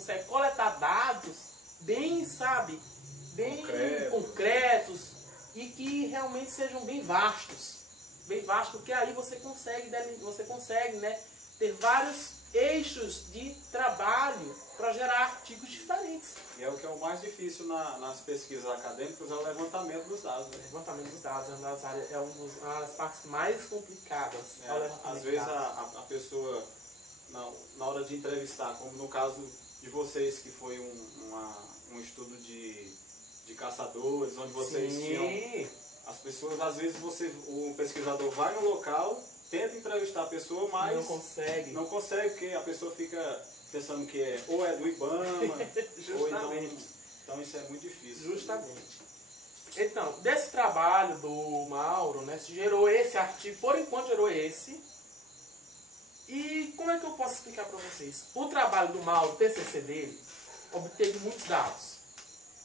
consegue coletar dados bem, sabe, bem concretos e que realmente sejam bem vastos, porque aí você consegue, né, ter vários eixos de trabalho para gerar artigos diferentes. E é o que é o mais difícil nas pesquisas acadêmicas, é o levantamento dos dados. Né? O levantamento dos dados é uma das partes mais complicadas. Às vezes a pessoa, na hora de entrevistar, como no caso de vocês, que foi um estudo de caçadores, onde vocês tinham... As pessoas, às vezes, o pesquisador vai no local, tenta entrevistar a pessoa, mas não consegue. Não consegue, porque a pessoa fica pensando que ou é do IBAMA, justamente. Então isso é muito difícil. Justamente. Então, desse trabalho do Mauro, né, se gerou esse artigo, por enquanto gerou esse. E como é que eu posso explicar para vocês? O trabalho do Mauro, o TCC dele, obteve muitos dados.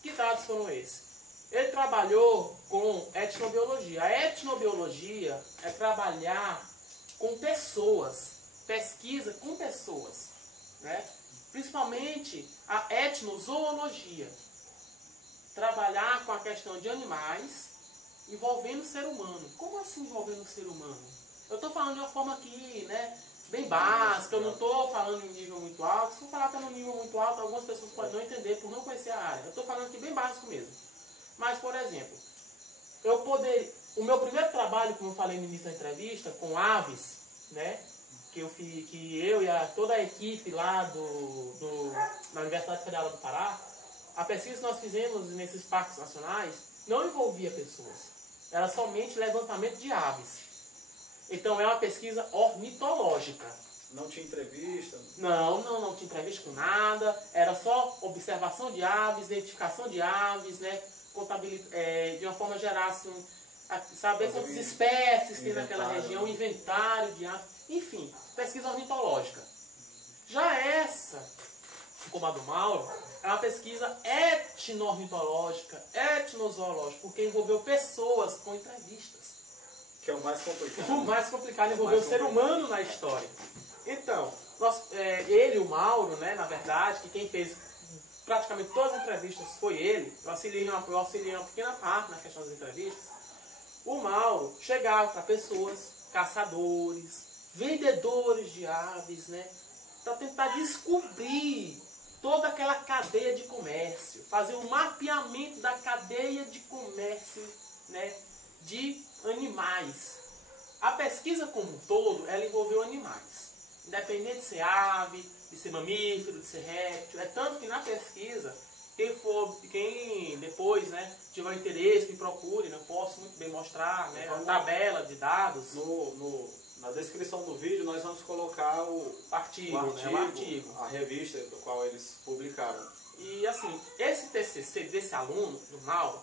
Que dados foram esses? Ele trabalhou com etnobiologia. A etnobiologia é trabalhar com pessoas, pesquisa com pessoas, né? Principalmente a etnozoologia. Trabalhar com a questão de animais envolvendo o ser humano. Como assim envolvendo o ser humano? Eu estou falando de uma forma aqui, né, bem básica, eu não estou falando em nível muito alto. Se eu falar que é num nível muito alto, algumas pessoas podem não entender por não conhecer a área. Eu estou falando aqui bem básico mesmo. Mas, por exemplo, o meu primeiro trabalho, como eu falei no início da entrevista, com aves, né, que eu e toda a equipe lá na Universidade Federal do Pará, a pesquisa que nós fizemos nesses parques nacionais não envolvia pessoas. Era somente levantamento de aves. Então é uma pesquisa ornitológica. Não tinha entrevista? Não tinha entrevista com nada. Era só observação de aves, identificação de aves, né? De uma forma geral, assim, saber quantas espécies tem naquela região, inventário de aves, enfim, pesquisa ornitológica. Já essa, como a do Mauro, é uma pesquisa etno-ornitológica, etnozoológica, porque envolveu pessoas com entrevistas. Que é o mais complicado. O mais complicado é envolver o ser humano na história. Então, ele e o Mauro, né, na verdade, que quem fez praticamente todas as entrevistas foi ele. Eu auxiliei uma pequena parte na questão das entrevistas. O Mauro chegava para pessoas, caçadores, vendedores de aves, né, para tentar descobrir toda aquela cadeia de comércio, fazer um mapeamento da cadeia de comércio, né, de animais. A pesquisa como um todo, ela envolveu animais, independente de ser ave, de ser mamífero, de ser réptil. É tanto que na pesquisa, quem depois, né, tiver interesse, me procure, né, eu posso muito bem mostrar, né, a tabela de dados. Na descrição do vídeo nós vamos colocar o artigo, a revista do qual eles publicaram. E assim, esse TCC desse aluno, do Mauro,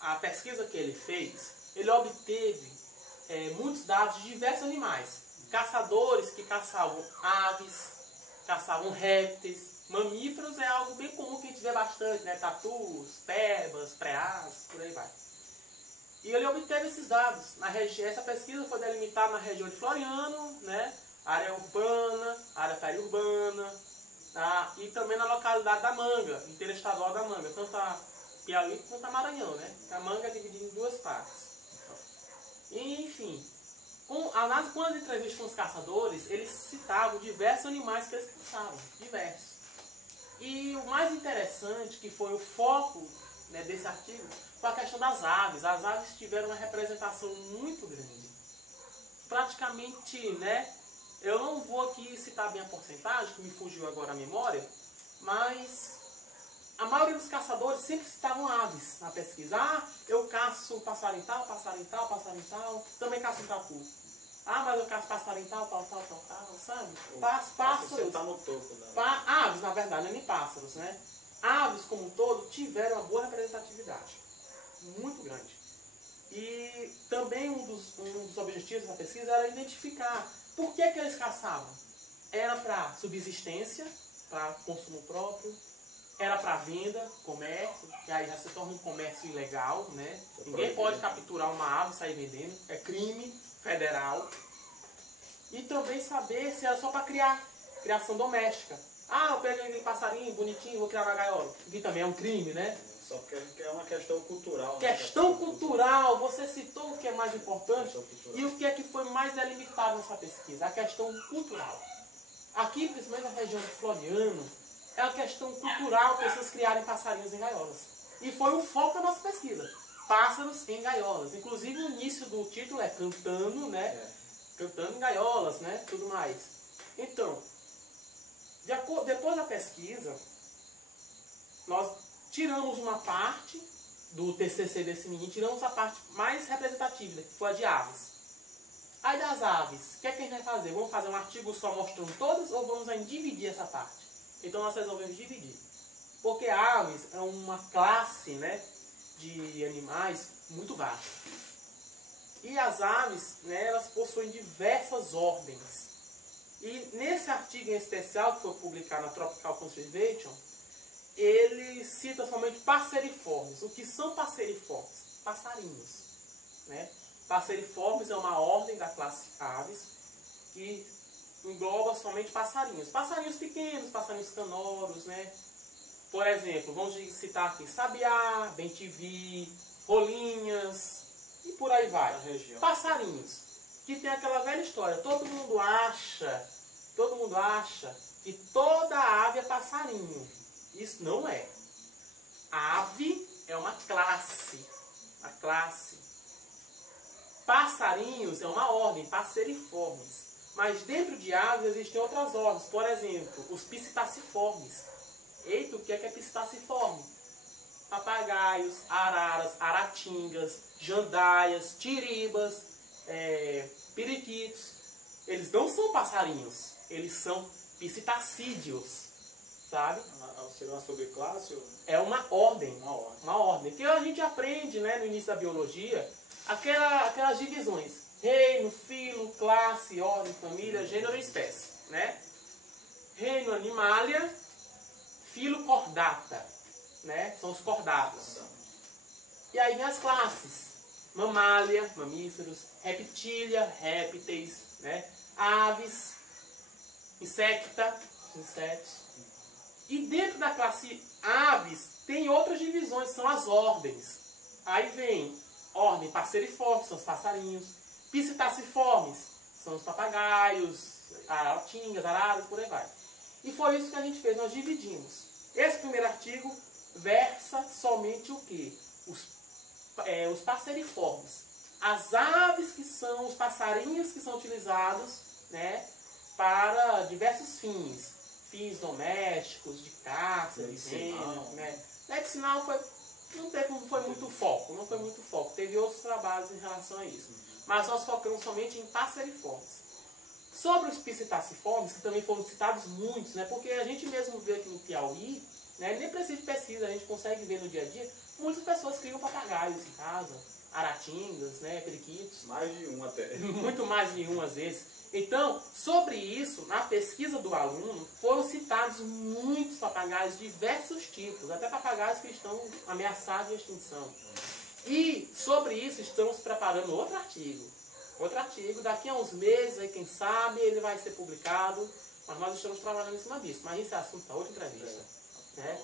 a pesquisa que ele fez, ele obteve muitos dados de diversos animais. Caçadores que caçavam aves, caçavam répteis, mamíferos é algo bem comum que a gente vê bastante, né? Tatus, pebas, preás, por aí vai. E ele obteve esses dados. Essa pesquisa foi delimitada na região de Floriano, né? Área urbana, área periurbana, tá? E também na localidade da Manga, interestadual da Manga, tanto a Piauí quanto a Maranhão, né? A Manga é dividida em duas partes. E, enfim, com as entrevistas com os caçadores, eles citavam diversos animais que eles caçavam, diversos. E o mais interessante, que foi o foco, né, desse artigo, foi a questão das aves. As aves tiveram uma representação muito grande. Praticamente, né, eu não vou aqui citar bem a porcentagem, que me fugiu agora a memória, mas a maioria dos caçadores sempre citavam aves na pesquisa. Ah, eu caço passarinho tal, passarinho tal, passarinho tal, também caço tatu. Ah, mas eu caço passarinho tal, sabe? Pássaros. Você está no topo, né? Aves, na verdade, não é nem pássaros, né? Aves, como um todo, tiveram uma boa representatividade. Muito grande. E também um dos objetivos da pesquisa era identificar por que eles caçavam. Era para subsistência, para consumo próprio, era para venda, comércio, que aí já se torna um comércio ilegal, né? Ninguém pode capturar uma ave e sair vendendo, é crime federal. E também saber se era só para criação doméstica. Ah, eu peguei aquele passarinho bonitinho, vou criar uma gaiola. Que também é um crime, né? Só que é uma questão cultural. Questão cultural, você citou o que é mais importante e o que é que foi mais delimitado nessa pesquisa? A questão cultural. Aqui, principalmente na região de Floriano, é a questão cultural, pessoas criarem passarinhos em gaiolas. E foi o foco da nossa pesquisa. Pássaros em gaiolas. Inclusive o início do título é cantando, né? Cantando em gaiolas, né? Tudo mais. Então, depois da pesquisa, nós tiramos uma parte do TCC desse menino, tiramos a parte mais representativa, que foi a de aves. Aí das aves, o que é que a gente vai fazer? Vamos fazer um artigo só mostrando todas ou vamos aí dividir essa parte? Então nós resolvemos dividir. Porque aves é uma classe, né, de animais muito vasta. E as aves, né, elas possuem diversas ordens. E nesse artigo em especial, que foi publicado na Tropical Conservation, ele cita somente passeriformes. O que são passeriformes? Passarinhos. Né? Passeriformes é uma ordem da classe aves que engloba somente passarinhos. Passarinhos pequenos, passarinhos canoros, né? Por exemplo, vamos citar aqui sabiá, bem-te-vi, rolinhas e por aí vai. Passarinhos, que tem aquela velha história. Todo mundo acha que toda ave é passarinho. Isso não é. A ave é uma classe. A classe. Passarinhos é uma ordem, passeriformes. Mas dentro de aves existem outras ordens. Por exemplo, os piscidaciformes. Eita, o que é piscidaciforme? Papagaios, araras, aratingas, jandaias, tiribas, periquitos. Eles não são passarinhos. Eles são piscitacídeos. Sabe? Seria uma subclasse? É uma ordem. Uma ordem. Que a gente aprende, né, no início da biologia, aquelas divisões. Reino, filo, classe, ordem, família, gênero e espécie. Né? Reino Animalia, filo Chordata. Né? São os cordados. E aí vem as classes. Mamália, mamíferos, reptília, répteis, né? Aves, insecta, insetos. E dentro da classe aves tem outras divisões, são as ordens. Aí vem ordem passeriformes, são os passarinhos. Piscidaciformes, são os papagaios, aratingas, araras, por aí vai. E foi isso que a gente fez, nós dividimos. Esse primeiro artigo versa somente o quê? Os passeriformes. As aves que são, os passarinhos que são utilizados, né, para diversos fins. Fins domésticos, de caça, de venda, né? Medicinal não foi muito foco. Teve outros trabalhos em relação a isso. Mas nós focamos somente em passeriformes. Sobre os piscidaciformes, que também foram citados muitos, né? Porque a gente mesmo vê aqui no Piauí, né? Nem precisa de pesquisa, a gente consegue ver no dia a dia, muitas pessoas criam papagaios em casa, aratingas, né? Periquitos. Mais de um até. Muito mais de um às vezes. Então, sobre isso, na pesquisa do aluno, foram citados muitos papagaios de diversos tipos, até papagaios que estão ameaçados de extinção. E sobre isso estamos preparando outro artigo. Daqui a uns meses, aí, quem sabe, ele vai ser publicado, mas nós estamos trabalhando em cima disso. Mas esse é assunto para outra entrevista. Né?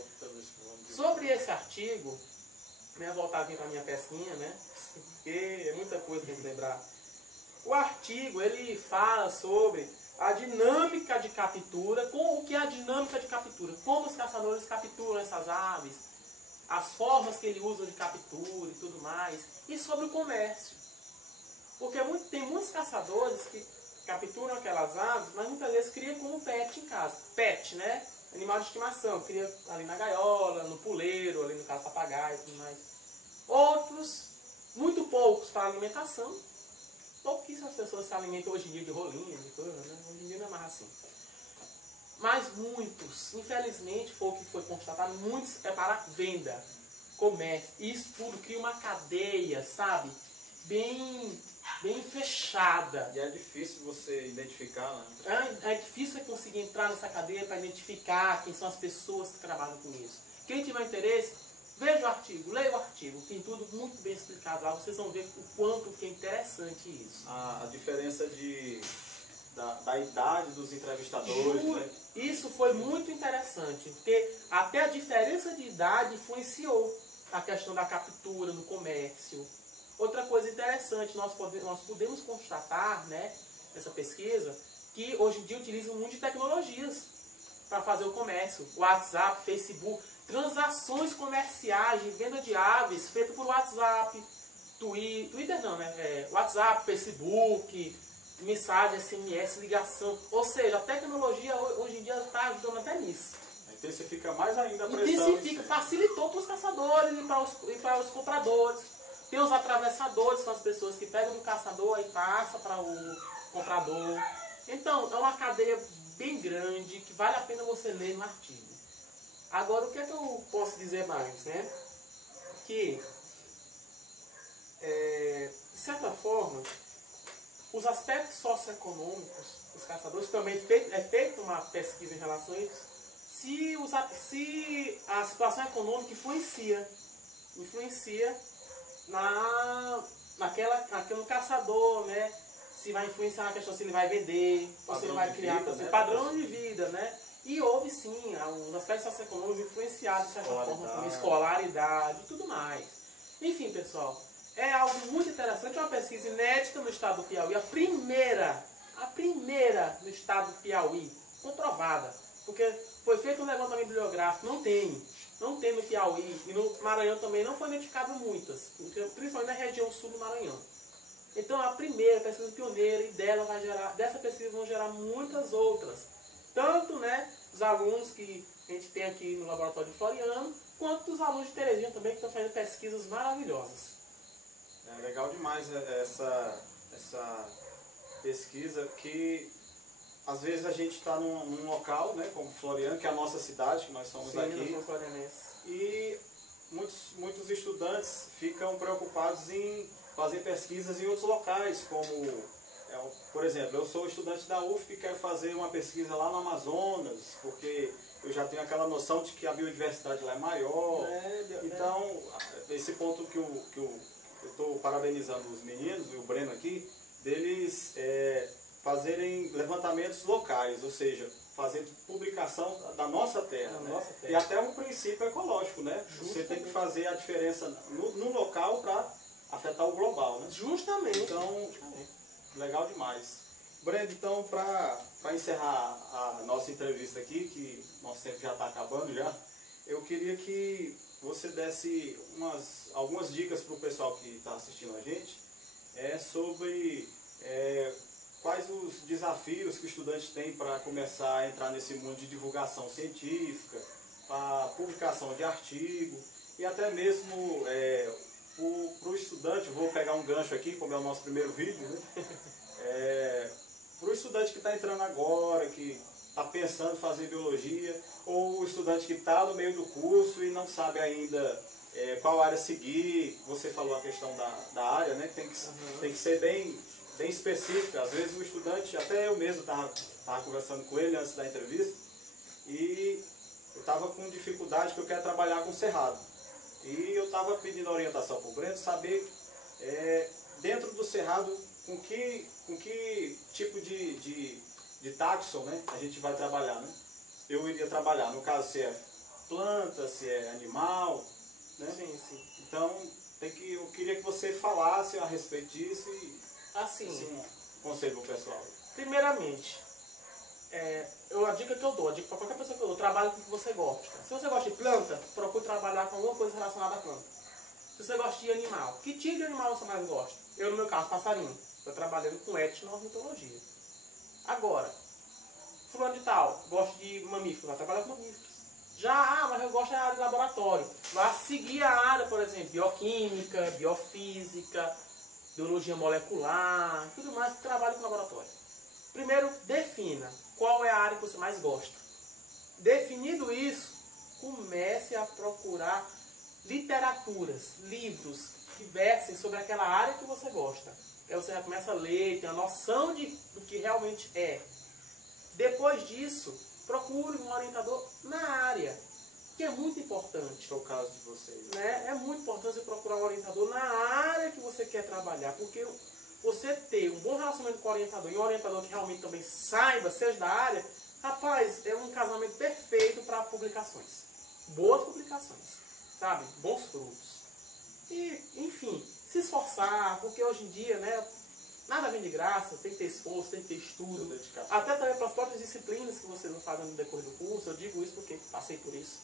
Sobre esse artigo, né, voltar aqui para a minha pesquinha, né? Porque é muita coisa que tem que lembrar. O artigo, ele fala sobre a dinâmica de captura. O que é a dinâmica de captura? Como os caçadores capturam essas aves, as formas que ele usa de captura e tudo mais. E sobre o comércio. Porque tem muitos caçadores que capturam aquelas aves, mas muitas vezes criam como pet em casa. Pet, né? Animal de estimação. Cria ali na gaiola, no puleiro, ali no caso papagaio e tudo mais. Outros, muito poucos para alimentação. Pouquíssimas pessoas se alimentam hoje em dia de rolinha, de coisa, né? Hoje em dia não é mais assim. Mas muitos, infelizmente, foi o que foi constatado, muitos é para venda, comércio. E isso tudo cria uma cadeia, sabe? Bem fechada. E é difícil você identificar, né? É difícil conseguir entrar nessa cadeia para identificar quem são as pessoas que trabalham com isso. Quem tiver interesse, veja o artigo, leia o artigo, tem tudo muito bem explicado lá, vocês vão ver o quanto que é interessante isso. A diferença da idade dos entrevistadores, né? Isso foi muito interessante, porque até a diferença de idade influenciou a questão da captura no comércio. Outra coisa interessante, nós podemos constatar, né, nessa pesquisa, que hoje em dia utilizam muito de tecnologias para fazer o comércio. WhatsApp, Facebook, transações comerciais de venda de aves feitas por WhatsApp, Twitter não, né? WhatsApp, Facebook, mensagem, SMS, ligação. Ou seja, a tecnologia hoje em dia está ajudando até nisso. Intensifica mais ainda a pressão. Intensifica, facilitou para os caçadores e para os compradores. Tem os atravessadores, são as pessoas que pegam do caçador e passam para o comprador. Então, é uma cadeia bem grande que vale a pena você ler no artigo. Agora, o que é que eu posso dizer mais, né? Que, de certa forma, os aspectos socioeconômicos dos caçadores, também é feita uma pesquisa em relação a isso, se a situação econômica influencia naquele caçador, né? Se vai influenciar na questão se ele vai vender, ou se ele vai criar padrão de vida, né? E houve sim, os aspectos socioeconômicos influenciados de certa forma, como escolaridade e tudo mais. Enfim, pessoal, é algo muito interessante, é uma pesquisa inédita no estado do Piauí, a primeira no estado do Piauí, comprovada, porque foi feito um levantamento bibliográfico, não tem no Piauí, e no Maranhão também não foi identificado muitas, principalmente na região sul do Maranhão. Então a primeira pesquisa pioneira, e dessa pesquisa vão gerar muitas outras. Tanto, né, os alunos que a gente tem aqui no Laboratório de Floriano, quanto os alunos de Terezinha também, que estão fazendo pesquisas maravilhosas. É legal demais essa pesquisa, que às vezes a gente está num local, né, como Floriano, que é a nossa cidade, que nós somos aqui. Nós somos florianenses. E muitos estudantes ficam preocupados em fazer pesquisas em outros locais, como, por exemplo, eu sou estudante da UFP e quero fazer uma pesquisa lá no Amazonas, porque eu já tenho aquela noção de que a biodiversidade lá é maior. Então, esse ponto que eu estou parabenizando os meninos, e o Breno aqui, deles fazerem levantamentos locais, ou seja, fazer publicação da nossa terra, né? Nossa terra. E até um princípio ecológico, né? Você tem que fazer a diferença no local para afetar o global, né? Justamente. Então, legal demais. Breno, então, para encerrar a nossa entrevista aqui, que nosso tempo já está acabando já, eu queria que você desse algumas dicas para o pessoal que está assistindo a gente sobre quais os desafios que o estudante tem para começar a entrar nesse mundo de divulgação científica, para publicação de artigo, e até mesmo para o estudante, vou pegar um gancho aqui, como é o nosso primeiro vídeo, né? Para o estudante que está entrando agora, que está pensando em fazer biologia, ou o estudante que está no meio do curso e não sabe ainda qual área seguir. Você falou a questão da área, né? Tem que ser bem específica. Às vezes o estudante, até eu mesmo estava conversando com ele antes da entrevista, e eu estava com dificuldade, porque eu quero trabalhar com cerrado. E eu estava pedindo orientação para o Breno, saber dentro do cerrado com que tipo de taxon, né, a gente vai trabalhar, né? Eu iria trabalhar, no caso, se é planta, se é animal, né? Sim. Então, eu queria que você falasse a respeito disso e assim, um conselho para o pessoal. Primeiramente, a dica que eu dou, a dica para qualquer pessoa que eu dou, trabalhe com o que você gosta. Se você gosta de planta, procure trabalhar com alguma coisa relacionada à planta. Se você gosta de animal, que tipo de animal você mais gosta? Eu, no meu caso, passarinho. Estou trabalhando com etno-ornitologia. Agora, fulano de tal, gosto de mamíferos, vai trabalhar com mamíferos. Mas eu gosto da área de laboratório. Vai seguir a área, por exemplo, bioquímica, biofísica, biologia molecular, tudo mais que trabalha com laboratório. Primeiro, defina qual é a área que você mais gosta. Definido isso, comece a procurar literaturas, livros que versem sobre aquela área que você gosta. Aí você já começa a ler, tem a noção do que realmente é. Depois disso, procure um orientador na área, que é muito importante. É o caso de vocês. Né? É muito importante você procurar um orientador na área que você quer trabalhar, porque você ter um bom relacionamento com o orientador e um orientador que realmente também saiba, seja da área, rapaz, é um casamento perfeito para publicações. Boas publicações, sabe? Bons frutos. E, enfim, se esforçar, porque hoje em dia, né, nada vem de graça, tem que ter esforço, tem que ter estudo. Até também para as próprias disciplinas que vocês não fazem no decorrer do curso, eu digo isso porque passei por isso.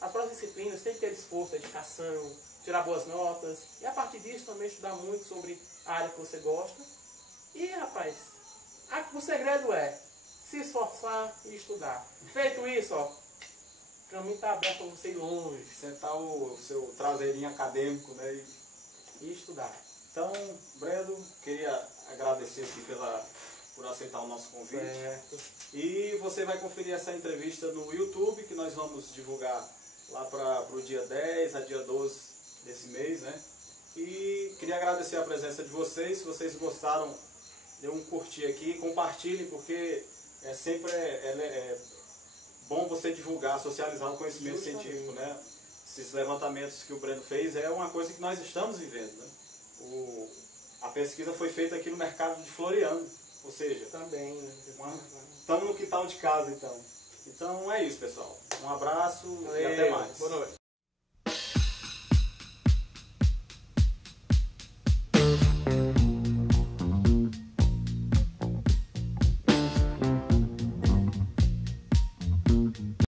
As próprias disciplinas tem que ter esforço, dedicação, tirar boas notas. E a partir disso também estudar muito sobre a área que você gosta. E, rapaz, o segredo é se esforçar e estudar. Feito isso, ó, o caminho está aberto para você ir longe. Sentar o seu traseirinho acadêmico, né? E estudar. Então, Brendo, queria agradecer aqui por aceitar o nosso convite. Certo. E você vai conferir essa entrevista no YouTube, que nós vamos divulgar lá para o dia 10 a dia 12 desse mês, né? E queria agradecer a presença de vocês. Se vocês gostaram, dê um curtir aqui, compartilhem, porque sempre é bom você divulgar, socializar o conhecimento científico, né? Esses levantamentos que o Breno fez é uma coisa que nós estamos vivendo, né? A pesquisa foi feita aqui no mercado de Floriano, ou seja, também, né? Estamos no quintal de casa, então. Então é isso, pessoal. Um abraço Valeu. e até mais. Boa noite.